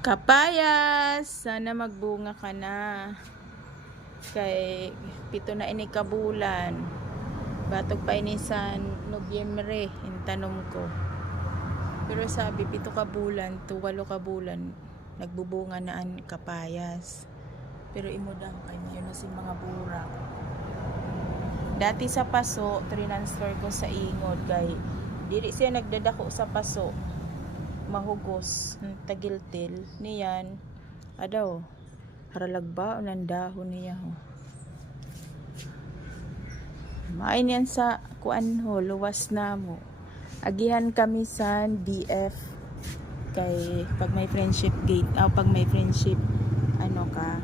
Kapayas, sana magbunga ka na. Kay pito na ini kabulan. Batok pa ini sa Nobyembre, intanom ko. Pero sabi pito kabulan to 8 kabulan nagbubunga na ang kapayas. Pero imudang kay yun na si mga burak. Dati sa paso, transfer ko sa ingod kay dili siya nagdadako sa paso. Mahugos tagiltil niyan adaw para lagba ng dahon niya ho. Main yan sa kuan ho luwas na mo. Agihan kami sa DF kay pag may friendship gate pag may friendship ano ka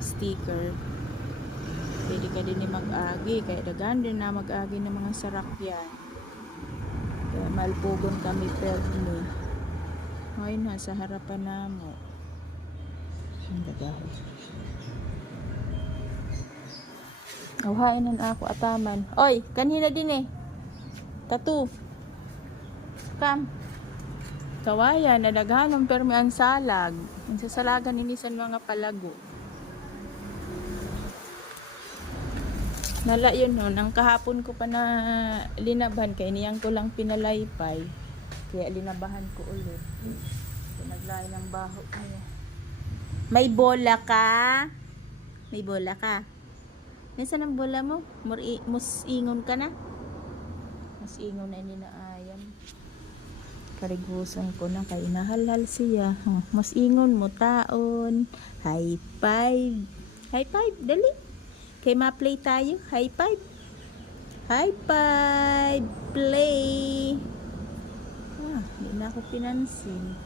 sticker pwede ka din mag-agi kaya dagan din na mag-agi ng mga sarakyan kaya malpugon kami permi. Ngayon na sa harapan namo. Ang dagaho. Awhain ako ataman. Oy, kanina din eh. Tatu. Kam. Kawayan, nadaghanon permi ang salag. Ang sasalagan inisan mga palago. Nala yun no, nang kahapon ko pa na linaban kay niyang ko lang pinalaypay. Kaya linabahan ko ulit. Naglay ng baho niya. May bola ka? May bola ka? Nasaan ang bola mo? Mus ingon ka na? Mas ingon na ninaayan. Karigusan ko na kay nahalhal siya. Mas ingon mo taon. High five. High five, dali. Kay ma-play tayo. High five. High five. Play. Hindi na ako pinansin.